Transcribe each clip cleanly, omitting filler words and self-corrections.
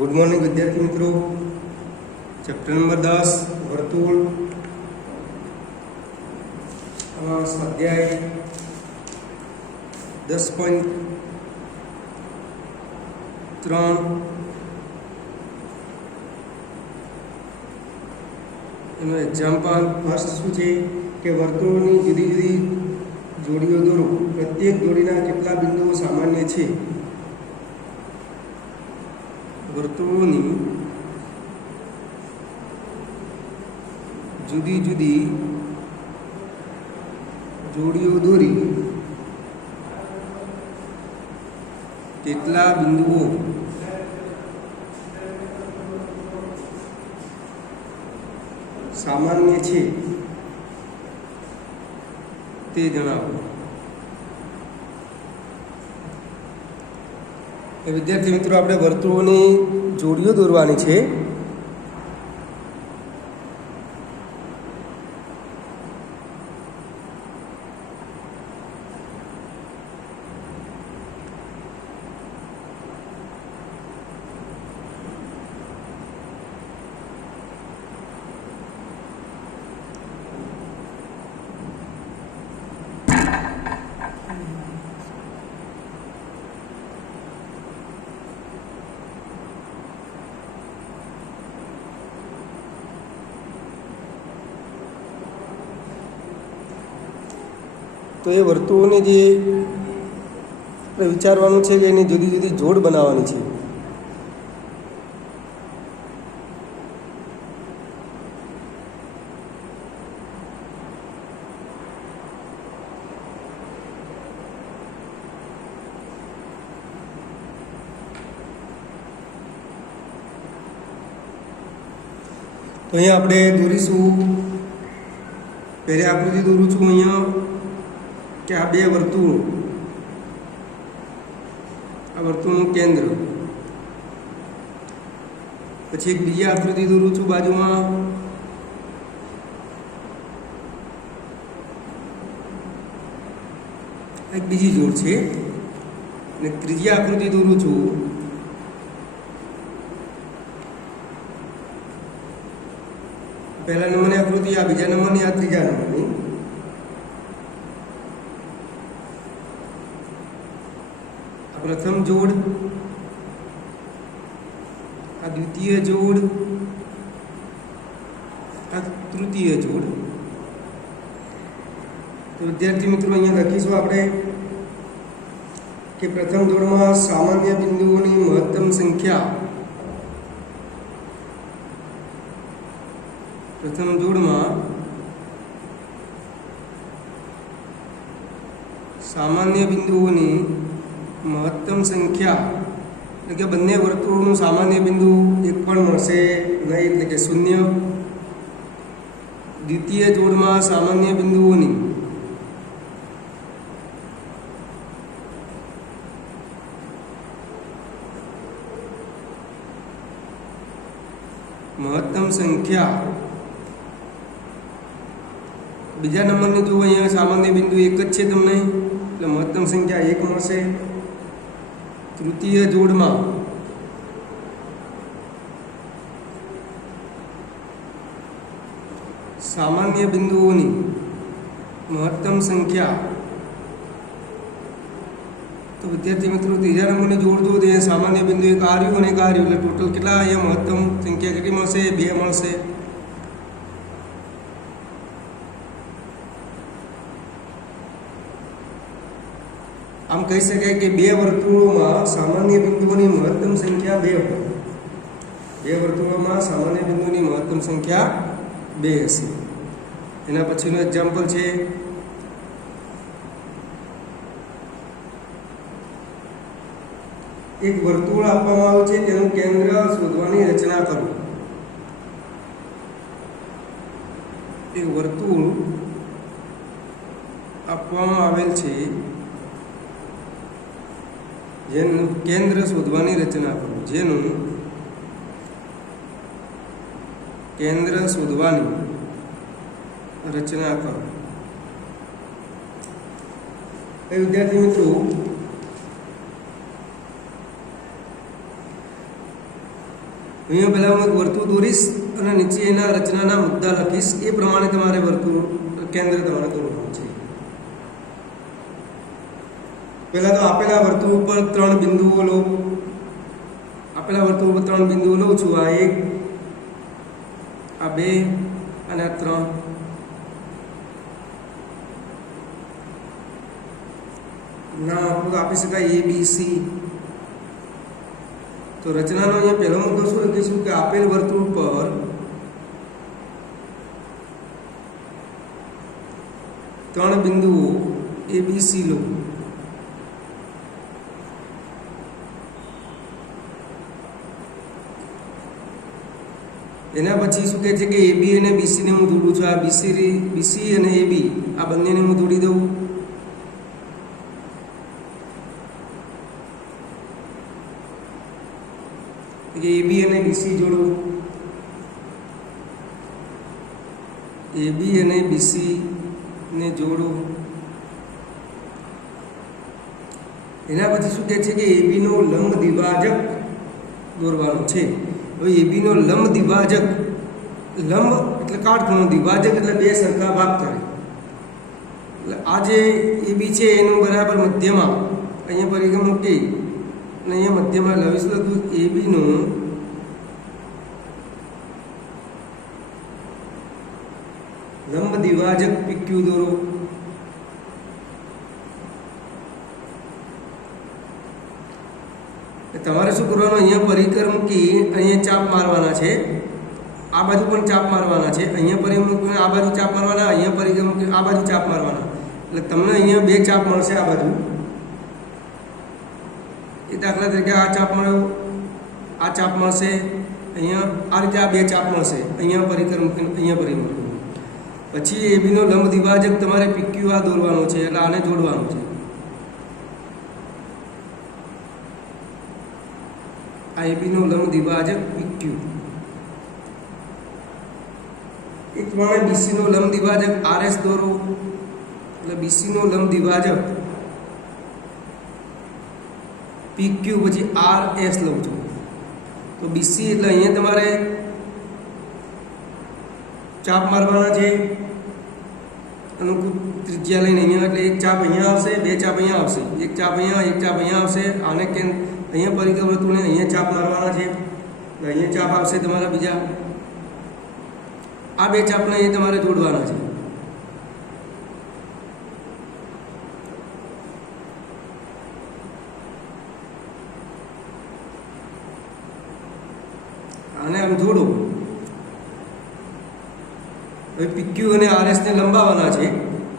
Good morning विद्यार्थी मित्रों। Chapter number 10 Vartul स्वाध्याय 10.3 એનો એક્ઝામ્પલ ફર્સ્ટ શું છે કે વર્તુળની જુદી જુદી જોડીઓ દોરો, પ્રત્યેક જોડીના કેટલા બિંદુઓ સામાન્ય છે। વર્તુળોની જુદી જુદી જોડીઓ દોરી કેટલા બિંદુઓ સામાન્ય છે તે જણાવો। વિદ્યાર્થી મિત્રો, આપણે વર્તુળોની જોડીઓ દોરવાની છે। તો એ વર્તુળોની જે આપણે વિચારવાનું છે કે એની જુદી જુદી જોડ બનાવવાની છે। તો અહીંયા આપણે દોરીશું। પહેલી આકૃતિ દોરું છું અહીંયા કે આ બે વર્તુળો, આ વર્તુળનું કેન્દ્ર। પછી એક બીજી આકૃતિ દોરું છું બાજુમાં, એક બીજી જોડ છે। અને ત્રીજી આકૃતિ દોરું છું, પહેલા નંબરની આકૃતિ, આ બીજા નંબરની, આ ત્રીજા નંબરની। प्रथम जोड़, आ द्वितीय जोड़, आ तृतीय जोड़। तो विद्यार्थी मित्रों, अहींया लखीशुं आपणे कि प्रथम जोड़मां सामान्य बिंदुओनी महत्तम संख्या, प्रथम जोड़मां सामान्य बिंदुओनी महत्तम संख्या એટલે કે બંને વર્તુળોનું સામાન્ય બિંદુ એક પણ મળશે નહીં, એટલે કે 0। દ્વિતીય જોડમાં સામાન્ય બિંદુઓની મહત્તમ સંખ્યા, બીજા નંબરની જો અહીંયા સામાન્ય બિંદુ એક જ છે તમને, એટલે મહત્તમ સંખ્યા 1 મળશે। तृतीय जोड़ में सामान्य बिंदुओं की महत्तम संख्या, तो विद्यार्थी मित्रों तीजा नंबर की जोड़ जो सामान्य बिंदु एक आ रह्यु અને એક આ રહ્યું, એટલે टोटल કેટલા અહીંયા महत्तम संख्या કેટલી મળશે? 2 મળશે। आम कही शकाय कि बे वर्तुळोमां सामान्य बिंदुओनी महत्तम संख्या 2 होय। बे वर्तुळोमां सामान्य बिंदुओनी महत्तम संख्या 2 हशे। एना पछीनो एक्जाम्पल छे एक वर्तुळ आपवामां आव्युं छे, तेनुं केंद्र शोधवानी रचना करो। एक वर्तुळ आपवामां आवेल छे, જેનું કેન્દ્ર શોધવાની રચના કરો। જેનું કેન્દ્ર શોધવાની રચના કરો। વિદ્યાર્થી મિત્રો, અહીંયા પહેલાં હું એક વર્તુળ દોરીશ અને નીચે એના રચનાના મુદ્દા લખીશ, એ પ્રમાણે તમારે વર્તુળ કેન્દ્ર તમારે દોરવાનું છે. પહેલાં તો આપેલા વર્તુળ ઉપર 3 બિંદુઓ લો. આપેલા વર્તુળ ઉપર 3 બિંદુઓ લઉં છું. આ 1, આ 2 અને આ 3. નામ આપણું આપી શકાય ABC. તો રચનાનો અહીંયા પહેલો મુદ્દો શું લખીશું કે આપેલ વર્તુળ પર ત્રણ બિંદુઓ ABC લો. એના પછી શું કહે છે કે AB અને BC ને હું જોડું છું. આ BC અને AB આ બંનેને હું જોડી દઉં. AB અને BC જોડો. AB અને BC ને જોડો. એના પછી શું કહે છે કે AB નો લંબ દ્વિભાજક દોરવાનો છે. હવે AB નો લંબ દ્વિભાજક, લંબ એટલે કાટખૂણો, દ્વિભાજક એટલે બે સરખા ભાગ કરે. એટલે આ જે AB છે એનું બરાબર મધ્યમાં અહીંયા પરિઘ મૂકી અને અહીંયા મધ્યમાં લવીશું લખ્યું AB નું લંબ દ્વિભાજક PQ દોરો. તમારે શું કરવાનું, અહીંયા પરિકર મૂકી અહીંયા ચાપ મારવાના છે. આ બાજુ પણ ચાપ મારવાના છે. અહીંયા પરિકર મૂકીને આ બાજુ ચાપ મારવાના, અહીંયા પરિકર મૂકીને આ બાજુ ચાપ મારવાના. એટલે તમને અહીંયા બે ચાપ મળશે આ બાજુ. એ દાખલા તરીકે આ ચાપ મળ્યો, આ ચાપ મળશે અહીંયા, આ રીતે આ બે ચાપ મળશે. અહીંયા પરિકર મૂકીને અહીંયા પરિકર મૂકીને પછી AB નો લંબ દ્વિભાજક તમારે PQ આ દોરવાનો છે. એટલે આને જોડવાનું છે. AB નો લંબ દ્વિભાજક PQ. એ પ્રમાણે BC નો લંબ દ્વિભાજક RS દોરો. એટલે BC નો લંબ દ્વિભાજક PQ પછી RS લઉં છું. તો BC એટલે અહીંયા તમારે ચાપ મારવાના છે અનુકૂળ ત્રિજ્યા લઈને. અહીંયા એટલે એક ચાપ અહીંયા આવશે, બે ચાપ અહીંયા આવશે, એક ચાપ અહીંયા, એક ચાપ અહીંયા આવશે. આને કેમ અહીંયા પરિકર વર્તુળને અહીંયા ચાપ મારવાના છે. અહીંયા ચાપ આવશે તમારા બીજા. આ બે ચાપને અહીંયા તમારે જોડવાના છે. આને આમ જોડો. હવે PQ અને RS ને લંબાવવાના છે.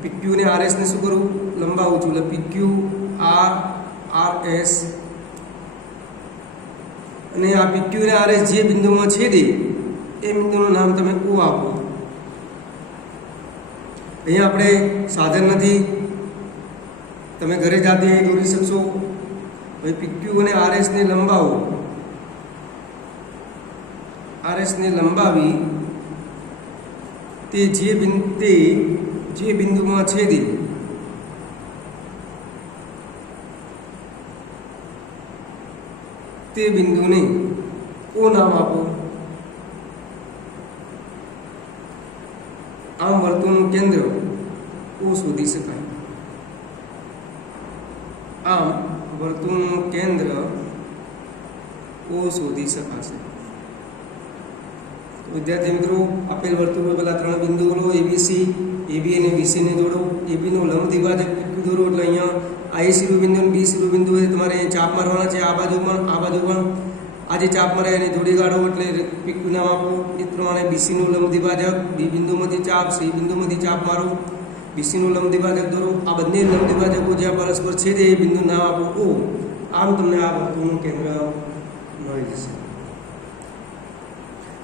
PQ અને RS ને શું કરું, લંબાવું છું. એટલે PQ RS અને આ PQ અને RS જે બિંદુમાં છેદે એ બિંદુનું નામ તમે O આપો. અહીંયા આપણે સાધન નથી, તમે ઘરે જાતે દોરી શકશો. હવે PQ અને RS ને લંબાવો. RS ને લંબાવી તે જે બિંદુમાં છેદે તે બિંદુને O નામ આપો. આમ વર્તુળનું કેન્દ્ર O શોધી શકાય. આમ વર્તુળનું કેન્દ્ર O શોધી શકાશે. વિદ્યાર્થી મિત્રો, આપેલ વર્તુળ પેલા ત્રણ બિંદુઓ લો ABC. AB અને BC ને જોડો. AB નો લંબ દ્વિભાજક PQ દોરો. એટલે અહીંયા A શિરોબિંદુ અને B શિરોબિંદુ તમારે ચાપ મારવાના છે. આ બાજુ પણ, આ બાજુ પણ. આ જે ચાપ મારે એને જોડી કાઢો એટલે PQ નામ આપો. એ પ્રમાણે BC નું લંબ દ્વિભાજક, B બિંદુમાંથી ચાપ, C બિંદુમાંથી ચાપ મારો, BC નું લંબ દ્વિભાજક દોરો. આ બંને લંબ દ્વિભાજકો જ્યાં પરસ્પર છેદે એ બિંદુ નામ આપો O. આમ તમને આ વર્તુળનું કેન્દ્ર મળી જશે.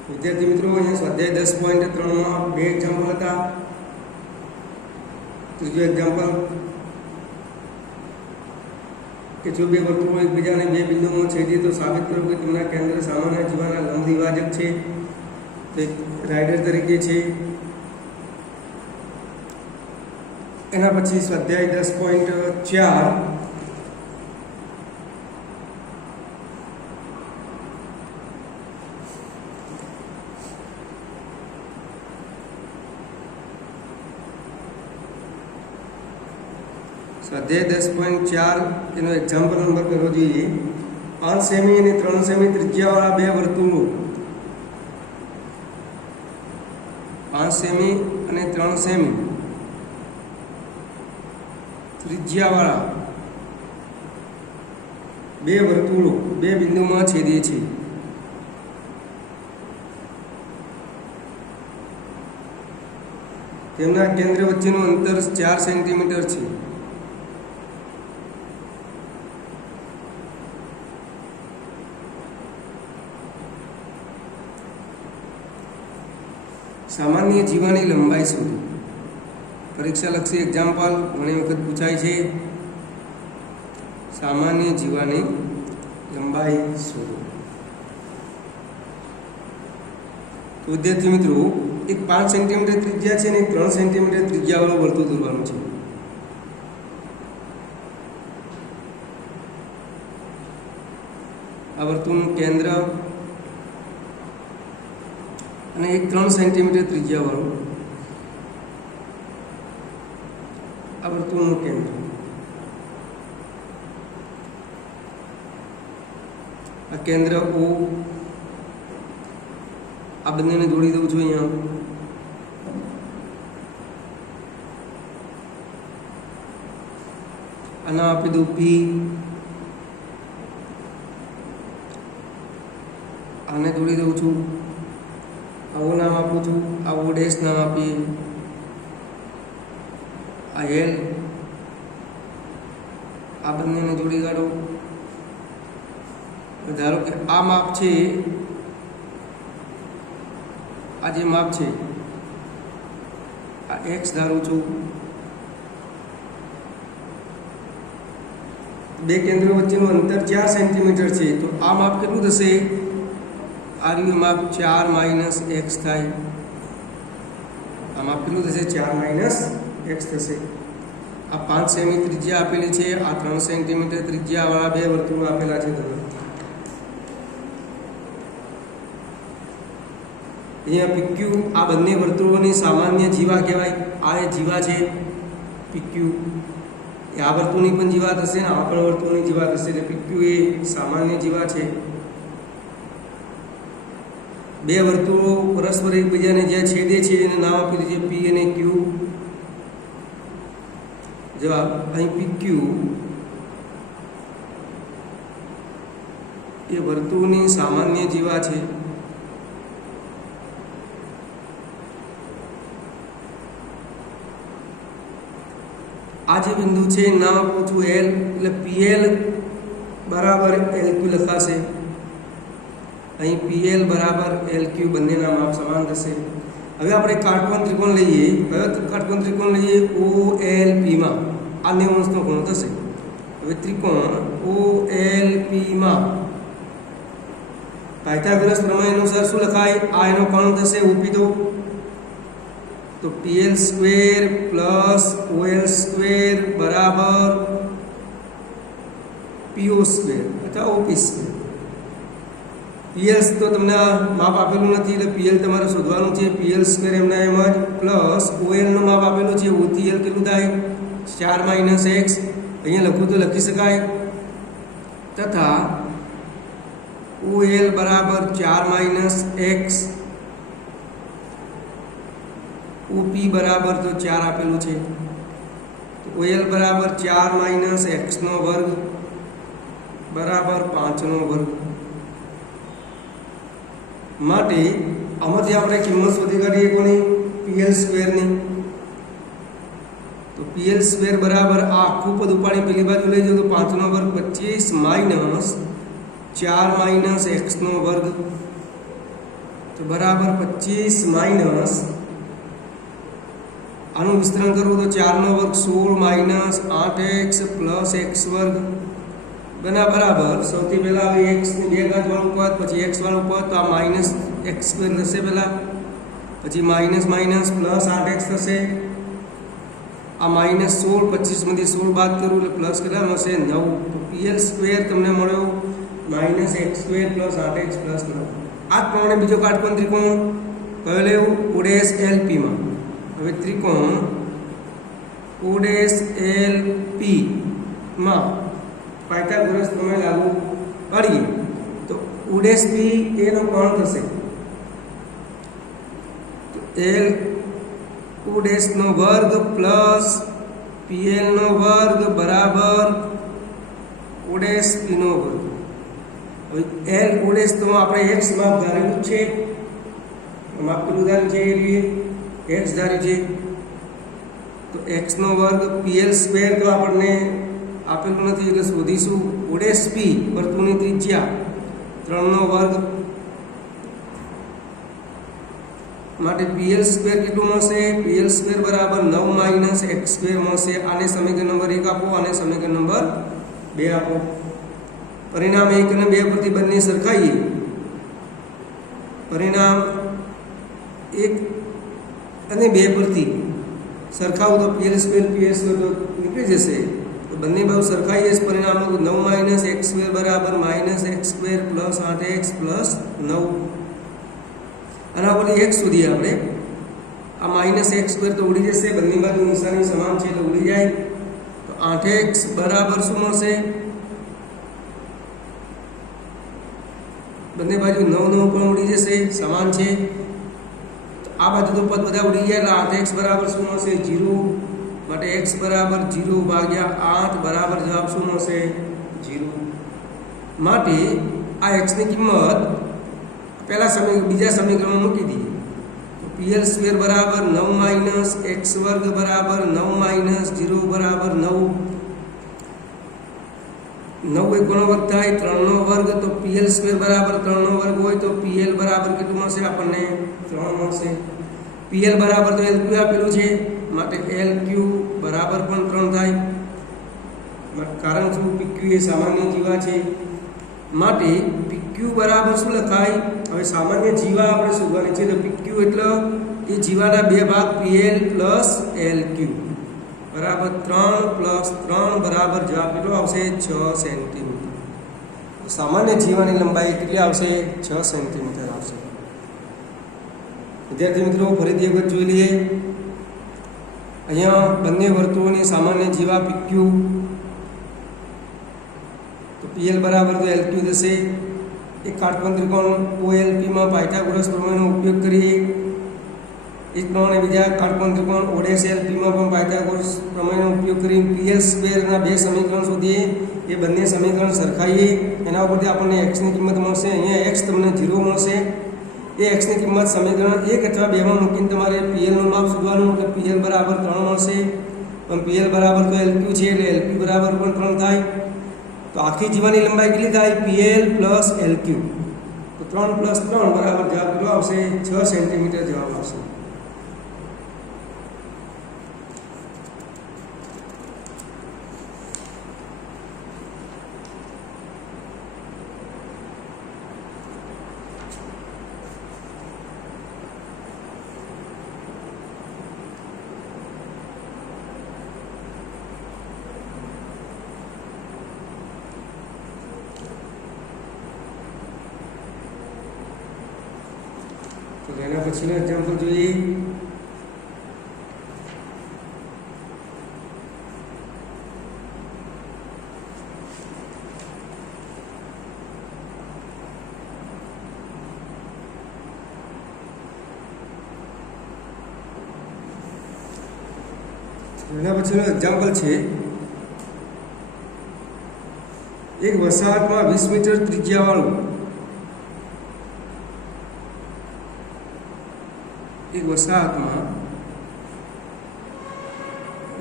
વિદ્યાર્થી મિત્રો, અહીંયા સ્વાધ્યાય 10.3માં બે એક્ઝામ્પલ હતા. ત્રીજું એક્ઝામ્પલ કે જો બે વર્તુળો એકબીજાને બે બિંદુમાં છેદે તો સાબિત કરો કે તેમના કેન્દ્ર સામાન્ય જીવાના લંબ દ્વિભાજક છે. તો એક રાઇડર તરીકે છે. એના પછી સ્વાધ્યાય 10.4 કે સ્વાધ્યાય 10.4 એનો એક્ઝામ્પલ નંબર કરવો જોઈએ. 5 સેમી અને 3 સેમી ત્રિજ્યાવાળા બે વર્તુળો, 5 સેમી અને 3 સેમી ત્રિજ્યાવાળા બે વર્તુળો બે બિંદુમાં છેદે છે. તેમના કેન્દ્ર વચ્ચેનું અંતર 4 સેન્ટીમીટર છે. સામાન્ય જીવાની લંબાઈ શોધો. પરીક્ષાલક્ષી એક્ઝામ્પલ ઘણી વખત પૂછાય છે. સામાન્ય જીવાની લંબાઈ શોધો. તો વિદ્યાર્થી મિત્રો, એક 5 સેન્ટીમીટર ત્રિજ્યા છે અને 3 સેન્ટીમીટર ત્રિજ્યાવાળું વર્તુળ દોરવાનું છે. આ વર્તુળનું કેન્દ્ર અને એક 3 સેન્ટીમીટર ત્રિજ્યાવાળું આ વર્તુળનું કેન્દ્ર. આ કેન્દ્ર O, આ બંનેને જોડી દઉં છું અહીંયા. આના આપી દઉં P, આને જોડી દઉં છું. આવું નામ આપું છું, આ O ડેશ નામ આપીએ, આ L, આ બંનેને જોડી કાઢો. ધારો કે આ માપ છે, આ જે માપ છે આ x ધારું છું. બે કેન્દ્રો વચ્ચેનું અંતર 4 સેન્ટીમીટર છે. તો આ માપ કેટલું થશે? આ રહ્યું માપ 4 - x થાય. આ માપ કેટલું થશે? 4 - x થશે. આ 5 સેમી ત્રિજ્યા આપેલી છે, આ 3 સેન્ટીમીટર ત્રિજ્યાવાળા બે વર્તુળો આપેલા છે. અહીંયા PQ, આ બંને વર્તુળોની સામાન્ય જીવા કહેવાય. આ એ જીવા છે PQ, એ આ વર્તુળની પણ જીવા થશે ને આ પણ વર્તુળની જીવા થશે. એટલે PQ એ સામાન્ય જીવા છે. બે વર્તુળો પરસ્પર એકબીજાને જ્યાં છેદે છે એને નામ આપેલું છે P અને Q. જવાબ અહીં PQ એ વર્તુળની સામાન્ય જીવા છે. આ જે બિંદુ છે નામ આપું છું L, એટલે PL બરાબર LQ લખાશે. અહીં PL બરાબર LQ બંનેના માપ સમાન થશે. હવે આપણે કાટકોણ ત્રિકોણ લઈએ. કયો કાટકોણ ત્રિકોણ લઈએ? OLP માં આ 90° ખૂણો થશે. હવે ત્રિકોણ OLP માં પાયથાગોરસ પ્રમેય અનુસાર શું લખાય? આ એનો કોણ થશે OP. તો PL² + OL² બરાબર PO² અથવા OP². PL તો તમને માપ આપેલું નથી એટલે PL તમારે શોધવાનું છે. PL² એમના એમ જ પ્લસ OL નું માપ આપેલું છે. O થી L કેટલું થાય? 4 - x. અહીંયા લખું તો લખી શકાય. તથા OL બરાબર 4 - x, OP બરાબર તો 4 આપેલું છે. તો OL બરાબર 4 - x² બરાબર 5² માટે આમાંથી આપણે કિંમત શોધી કાઢીએ કોની? PL² ની. તો PL² બરાબર આ આખું પદ ઉપાડી પેલી બાજુ લઈ જાઓ તો 5² 25 - 4 - x², તો બરાબર 25 આનું વિસ્તરણ કરવું તો 4² 16 - 8x + x² બરાબર સૌથી પહેલા આવે x ની 2 ઘાત વાળું પદ, પછી x વાળું પદ, તો આ -x² થશે પહેલા, પછી - 8x થશે. આ -16, 25 માંથી 16 બાદ કરું એટલે પ્લસ કેટલા મળશે? 9. તો PL² તમને મળ્યો -x² + 8x + 9. આ જ પ્રમાણે બીજો કાટકોણ ત્રિકોણ કયો લેવું? OLP માં. હવે ત્રિકોણ O ડેશ એલ પી માં પાયથાગોરસ પ્રમેય લાગુ કરીએ તો O ડેશ પી એનો કોણ થશે તો એલ O ડેશ નો વર્ગ પ્લસ પીએલ નો વર્ગ બરાબર O ડેશ પી નો વર્ગ. હવે એલ O ડેશ તો આપણે x માપ ધારેલું છે, માપ પેલું ધાર્યું છે એ x ધાર્યું છે તો x નો વર્ગ pl સ્ક્વેર તો આપણને આપેલું નથી એટલે શોધીશું O ડેશ p વર્તુળની ત્રિજ્યા 3 નો વર્ગ માટે pl સ્ક્વેર કેટલું મળશે pl સ્ક્વેર બરાબર 9 માઈનસ x સ્ક્વેર મળશે. આને સમીકરણ નંબર 1 આપો, આને સમીકરણ નંબર 2 આપો. પરિણામ 1 અને 2 પરથી બંને સરખાઈએ. પરિણામ 1 અને 2 પરથી સરખાવું તો pl સ્ક્વેર તો નીકળી જશે. તો બંને બાજુ સરખાઈએ પરિણામ 9 માઈનસ x સ્ક્વેર બરાબર minus x square plus 8x plus 9. આના પરથી x સુધી આપણે આ માઈનસ x સ્ક્વેર તો ઉડી જશે, બંને બાજુ નિશાની સમાન છે એટલે ઉડી જાય. તો 8x બરાબર શું મળશે બંને બાજુ 9 પણ ઉડી જશે, સમાન છે. આ બાજુ તો પદ બધા ઉડી ગયા એટલે 8x બરાબર શું મળશે 0 માટે x બરાબર 0 ભાગ્યા 8 બરાબર જવાબ શું મળશે 0. માટે આ x ની કિંમત બીજા સમીકરણમાં મૂકી દઈએ તો pl સ્ક્વેર બરાબર 9 માઈનસ x વર્ગ બરાબર 9 માઈનસ 0 બરાબર 9. 9 કોનો વર્ગ થાય 3 નો વર્ગ તો pl સ્ક્વેર બરાબર 3 નો વર્ગ હોય તો pl બરાબર કેટલું મળશે આપણને 3 મળશે. pl બરાબર તો lq આપેલું છે માટે lq બરાબર પણ 3 થાય. કારણ શું pq એ સામાન્ય જીવા છે માટે pq બરાબર શું લખાય. હવે સામાન્ય જીવા આપણે શોધવાની છે તો pq એટલે એ જીવાના બે ભાગ pl પ્લસ lq બરાબર 3 પ્લસ 3 બરાબર જવાબ કેટલો આવશે 6 સેન્ટીમીટર. સામાન્ય જીવાની લંબાઈ કેટલી આવશે 6 સેન્ટીમીટર આવશે. વિદ્યાર્થી મિત્રો ફરીથી એક વખત જોઈ લઈએ. અહીંયા બંને વર્તુળોની સામાન્ય જીવા pq તો pl બરાબર તો lq થશે. એક કાટકોણ ત્રિકોણ OLP માં પાયથાગોરસ પ્રમેયનો ઉપયોગ કરીએ. એક પ્રમાણે બીજા કાટકોણ ત્રિકોણ O ડેશ LP માં પણ પાયથાગોરસ પ્રમેયનો ઉપયોગ કરી pl સ્ક્વેરના બે સમીકરણ શોધીએ. એ બંને સમીકરણ સરખાઈએ. એના ઉપરથી આપણને x ની કિંમત મળશે. અહીંયા x તમને 0 મળશે. એ x ની કિંમત સમીકરણ 1 અથવા 2 માં મૂકીને તમારે pl નું માપ શોધવાનું એટલે pl બરાબર 3 મળશે. પણ pl બરાબર તો lq છે એટલે lq બરાબર પણ 3 થાય. તો આખી જીવાની લંબાઈ કેટલી થાય pl પ્લસ lq તો 3 પ્લસ 3 બરાબર જવાબ કેટલો આવશે 6 સેન્ટીમીટર જવાબ આવશે. તો એના પછીનો એક્ઝામ્પલ જોઈએ. એના પછીનો એક્ઝામ્પલ છે એક વસાહતમાં 20 મીટર ત્રિજ્યાવાળું એક વસાહતમાં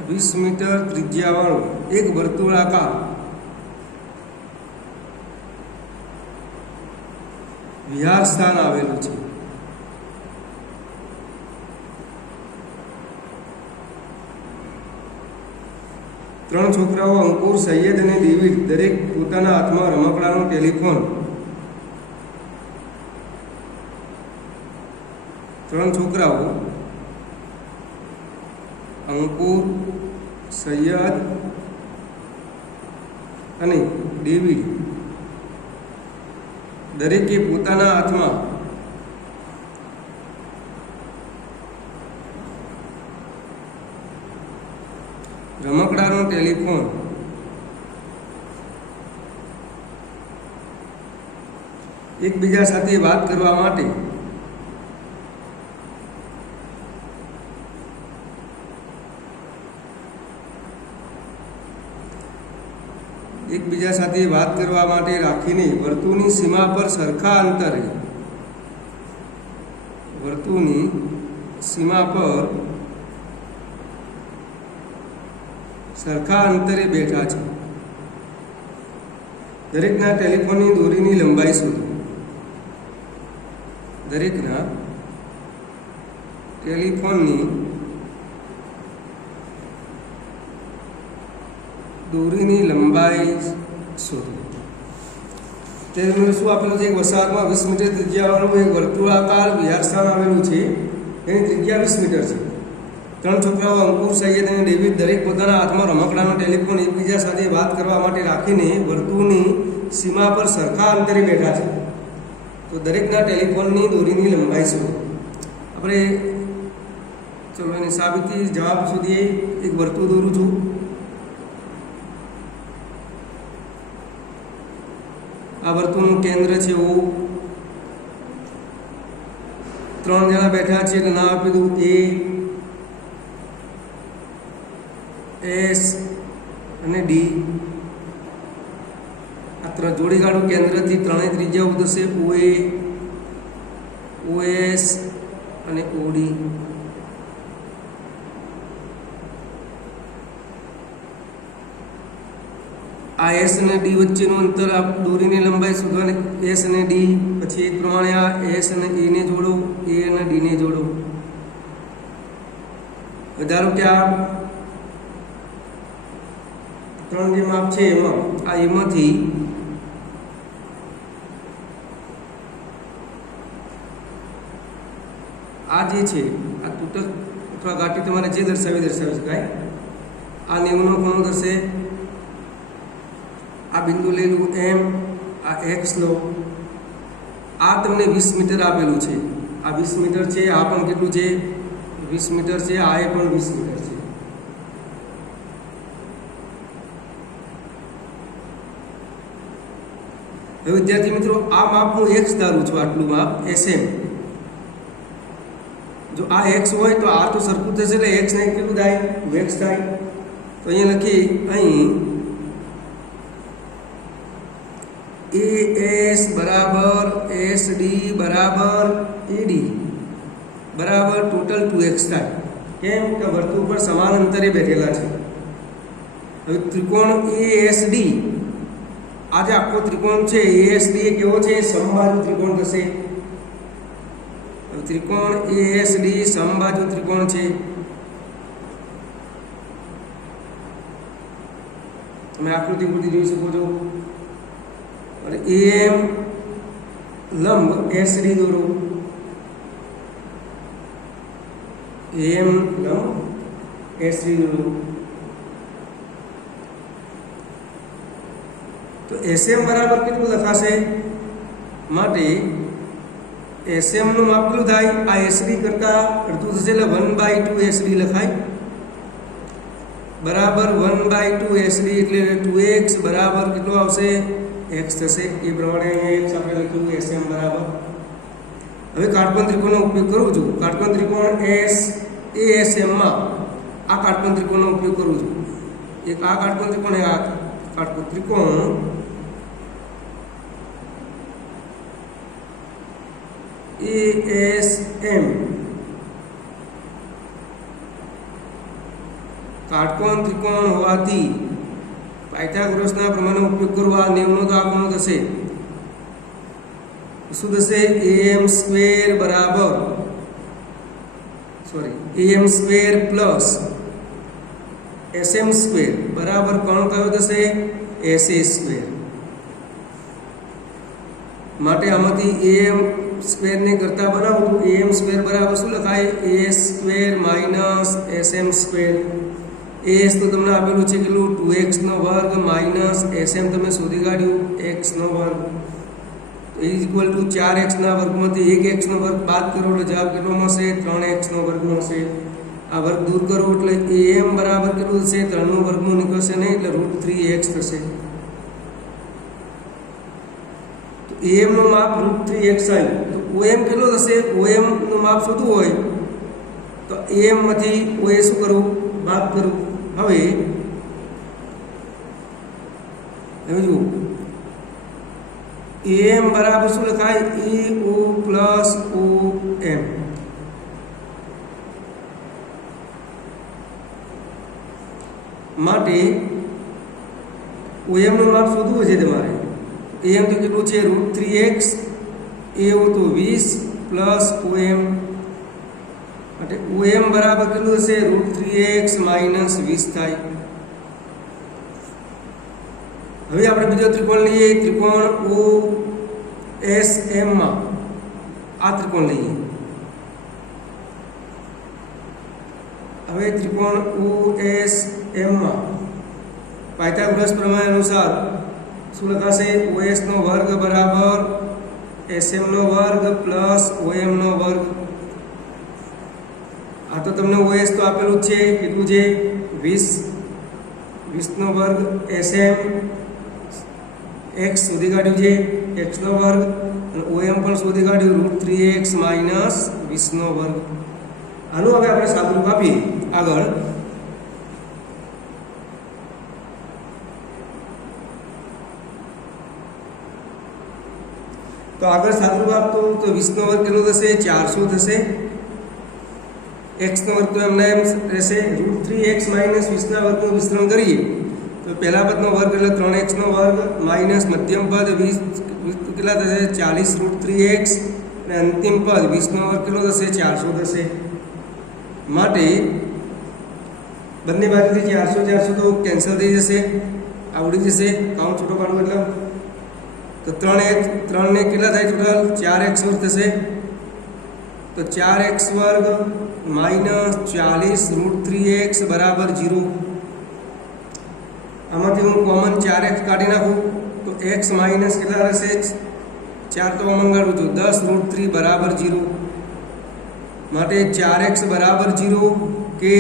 20 મીટર ત્રિજ્યાવાળું એક વર્તુળાકાર વિહાર સ્થાન આવેલું છે. ત્રણ છોકરાઓ અંકુર, સૈયદ અને ડેવિડ દરેક પોતાના હાથમાં રમકડાનો ટેલિફોન ત્રણ છોકરાઓ અંકુર, સૈયદ અને ડેવિડ દરેકે પોતાના હાથમાં રમકડાનો ટેલિફોન એકબીજા સાથે વાત કરવા માટે રાખીને વર્તુળની સીમા પર સરખા અંતરે બેઠા છે. દરેકના ટેલિફોનની દોરીની લંબાઈ શોધો. દરેકના ટેલિફોનની દોરીની લંબાઈ શોધો. તેનું શું આપેલું છે? એક વસાહતમાં 20 મીટર ત્રિજ્યાવાળું એક વર્તુળાકાર વિહારસ્થાન આવેલું છે. એની ત્રિજ્યા 20 મીટર છે. 3 છોકરાઓ અંકુર, સૈયદ અને ડેવિડ દરેક પોતાના હાથમાં રમકડાનો ટેલિફોન એકબીજા સાથે વાત કરવા માટે રાખીને વર્તુળની સીમા પર સરખા અંતરે બેઠા છે. તો દરેકના ટેલિફોનની દોરીની લંબાઈ શોધો. આપણે ચલો એની સાબિતી જવાબ શોધીએ. એક વર્તુળ દોરું છું. આ વર્તુળનું કેન્દ્ર છે O. 3 જણા બેઠા છે એટલે નામ આપી દઉં A, S અને D. આ જોડી કાઢું કેન્દ્રથી. ત્રણેય ત્રિજ્યાઓ થશે OA, OS અને OD. આ S અને D વચ્ચેનું અંતર આ દોરીની લંબાઈ શોધવાની. S અને D પછી એ પ્રમાણે આ S અને A ને જોડો, A અને D ને જોડો. ધારો કે આ 3 જે માપ છે એમાંથી આ જે છે આ તૂટક અથવા ઘાટી તમારે જે દર્શાવી શકાય. આ 90 નો ખૂણો થશે. આ બિંદુ લઈ લો M, આ X લો. આ તમને 20 મીટર આપેલું છે. આ 20 મીટર છે. આ પણ કેટલું છે? 20 મીટર છે. આ એ પણ 20 મીટર છે. હવે વિદ્યાર્થી મિત્રો, આ માપ હું X ધારું છું. આટલું માપ SM. જો આ X હોય તો આ તો સરખું થશે એટલે X ને કેટલું થાય? 2X થાય. તો અહીંયા લખી અહીં AS બરાબર SD બરાબર AD બરાબર ટોટલ 2X થાય. કેમ કે વર્તુળ પર સમાન અંતરે બેઠેલા છે. હવે ત્રિકોણ ASD, આ જે આખો ત્રિકોણ છે ASD એ કેવો છે? સમબાજુ ત્રિકોણ થશે. ત્રિકોણ ASD સમબાજુ ત્રિકોણ છે. તમે આકૃતિ પરથી જોઈ શકો છો. અને AM લંબ SD દોરો. AM લંબ SD દોરો. તો SM બરાબર કેટલું લખાશે? માટે SM નું માપ કેટલું થાય? આ SD કરતા અડધું થશે એટલે 1/2 SD લખાય. બરાબર 1/2 SD એટલે 2X બરાબર કેટલું આવશે? X થશે. એ પ્રમાણે અહીંયા X આપણે લખ્યું SM બરાબર. હવે કાટકોણ ત્રિકોણનો ઉપયોગ કરું છું. કાટકોણ ત્રિકોણ ASM માં આ કાટકોણ ત્રિકોણનો ઉપયોગ કરું છું. એક આ કાટકોણ ત્રિકોણ, આ કાટકોણ ત્રિકોણ ASM કાટકોણ ત્રિકોણ હોવાથી પાયથાગોરસના પ્રમાણનો ઉપયોગ કરવા. 90 નો તો આ ખૂણો થશે. શું થશે? AM² બરાબર AM² પ્લસ SM² બરાબર કોણ કયો થશે? SA². માટે આમાંથી AM² ને કરતા બનાવું તો AM² બરાબર શું લખાય? AS² minus SM². AS તો તમને આપેલું છે કેટલું? 2x નો વર્ગ માઇનસ SM તમે શોધી કાઢ્યું x નો વર્ગ. તો ઇક્વલ ટુ 4x ના વર્ગમાંથી 1x નો વર્ગ બાદ કરો એટલે જવાબ કેટલો મળશે? 3x નો વર્ગ મળશે. આ વર્ગ દૂર કરો એટલે am બરાબર કેટલું થશે? 3 નું વર્ગમૂળ નીકળશે નહીં એટલે √3x થશે. તો am નું માપ √3x આવ્યું. તો om કેટલું થશે? om નું માપ શોધવું હોય તો am માંથી oa શું કરવું? બાદ કરવું. હવે જુઓ am બરાબર શું લખાય? eo plus om. માટે om નું માપ શોધવું છે તમારે. am તો કેટલું છે? √3x. ao તો 20 પ્લસ om. માટે om બરાબર કેટલું હશે? √3x માઇનસ 20 થાય. હવે આપણે બીજો ત્રિકોણ લઈએ. ત્રિકોણ OSM માં આ ત્રિકોણ લઈએ. હવે ત્રિકોણ OSM માં પાયથાગોરસ પ્રમેય અનુસાર શું લખાશે? OS નો વર્ગ બરાબર SM નો વર્ગ પ્લસ OM નો વર્ગ. આ તો તમને OS તો આપેલું જ છે. કેટલું છે? 20 નો વર્ગ. SM x શોધી કાઢ્યું છે, x નો વર્ગ, અને OM પણ શોધી કાઢ્યું √3x માઇનસ 20 નો વર્ગ. આનું હવે આપણે સાદુરૂપ આપીએ. આગળ સાદુરૂપ આપતો તો 20 નો વર્ગ કેટલો થશે? 400 થશે. x નો વર્ગ તો એમના એમ રહેશે. √3x માઇનસ 20 ના વર્ગનું વિસ્તરણ કરીએ તો પહેલા પદનો વર્ગ એટલે 3x નો વર્ગ માઇનસ મધ્યમ પદ 20 કેટલા થશે? 40 √3x અને અંતિમ પદ 20 નો વર્ગ કેટલો થશે? 400 થશે. માટે બંને બાજુથી 400 તો કેન્સલ થઈ જશે, આવડી જશે. કાઉન્ટ છૂટો પાડવો એટલે તો 3 ને કેટલા થાય ટોટલ? 4x વર્ગ થશે. તો 4x વર્ગ માઇનસ 40 √3x બરાબર 0. આમાંથી હું કોમન 4x કાઢી નાખું તો x માઇનસ કેટલા રહેશે? 4 તો કોમન કાઢું છું, 10 √3 બરાબર 0. માટે 4x બરાબર 0 કે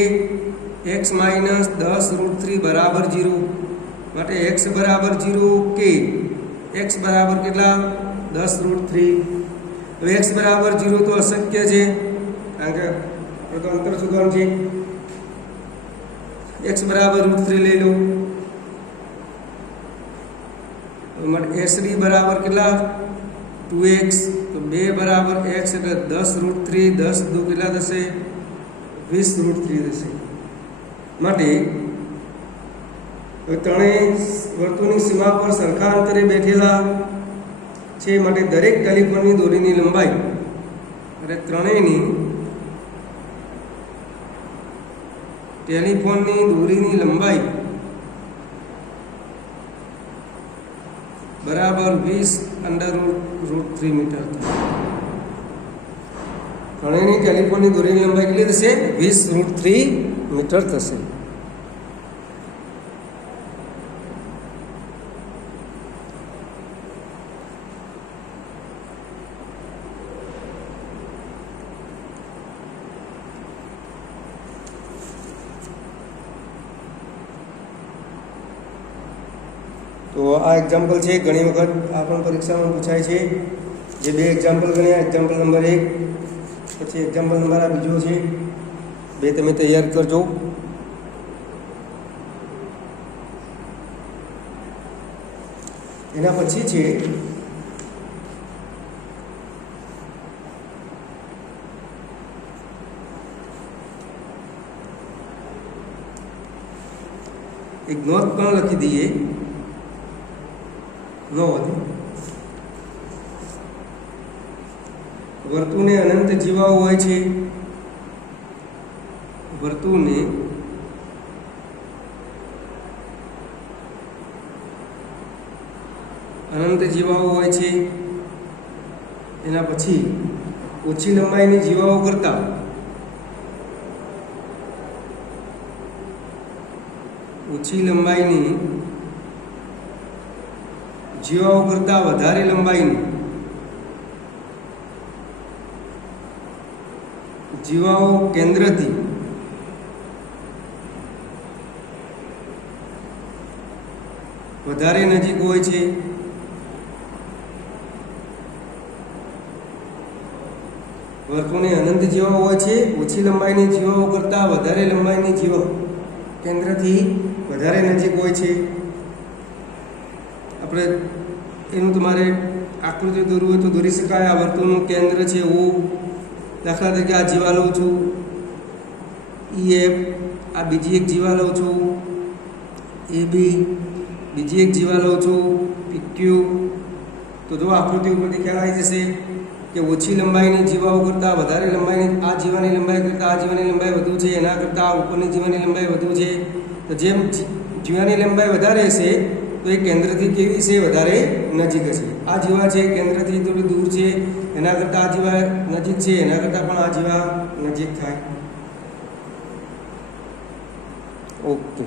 x માઇનસ 10 √3 બરાબર 0. માટે x બરાબર 0 કે x બરાબર કેટલા? 10 √3. હવે x બરાબર 0 તો અશક્ય છે, કારણ કે એ તો અંતર શોધવાનું છે. x બરાબર √3 લઈ લો. SD બરાબર કેટલા? 2x. તો 2 બરાબર x એટલે 10 √3. 10 દુ કેટલા થશે? 20 √3 થશે. માટે ત્રણેય વર્તુળની સીમા પર સરખા અંતરે બેઠેલા છે. માટે દરેક ટેલિફોનની દોરીની લંબાઈ એટલે ત્રણેયની ટેલિફોનની દોરીની લંબાઈ બરાબર 20√3 મીટર. ત્રણેયની ટેલિફોનની દોરીની લંબાઈ કેટલી થશે? 20√3 મીટર થશે. તો આ એક્ઝામ્પલ છે. ઘણી વખત આ પણ પરીક્ષામાં પૂછાય છે. જે બે એક્ઝામ્પલ ગણ્યા, એક્ઝામ્પલ નંબર 1, પછી એક્ઝામ્પલ નંબર આ બીજો છે. બે તમે તૈયાર કરજો. એના પછી છે એક નોંધ પણ લખી દઈએ. નોંધ: વર્તુળને અનંત જીવાઓ હોય છે. વર્તુળને અનંત જીવાઓ હોય છે. એના પછી ઓછી લંબાઈની જીવાઓ કરતા ઓછી લંબાઈની જીવાઓ કરતા વધારે લંબાઈની જીવાઓ કેન્દ્રથી વધારે નજીક હોય છે, વર્તુળની અનંત જીવાઓ હોય છે, ઓછી લંબાઈની જીવાઓ કરતાં વધારે લંબાઈની જીવાઓ કેન્દ્રથી વધારે નજીક હોય છે. આપણે એનું તમારે આકૃતિ દોરવું હોય તો દોરી શકાય. આ વર્તુળનું કેન્દ્ર છે ઓ. દાખલા તરીકે આ જીવા લઉં છું EF, આ બીજી એક જીવા લઉં છું AB, બીજી એક જીવા લઉં છું PQ. તો જો આકૃતિ ઉપરથી ખ્યાલ આવી જશે કે ઓછી લંબાઈની જીવાઓ કરતાં વધારે લંબાઈની આ જીવાની લંબાઈ કરતાં આ જીવાની લંબાઈ વધુ છે, એના કરતાં આ ઉપરની જીવાની લંબાઈ વધુ છે. તો જેમ જીવાની લંબાઈ વધારે હશે તો એ કેન્દ્રથી કેવી છે? વધારે નજીક હશે. આ જીવા છે કેન્દ્રથી થોડી દૂર છે, એના કરતાં આ જીવા નજીક છે, એના કરતાં પણ આ જીવા નજીક થાય. ઓકે.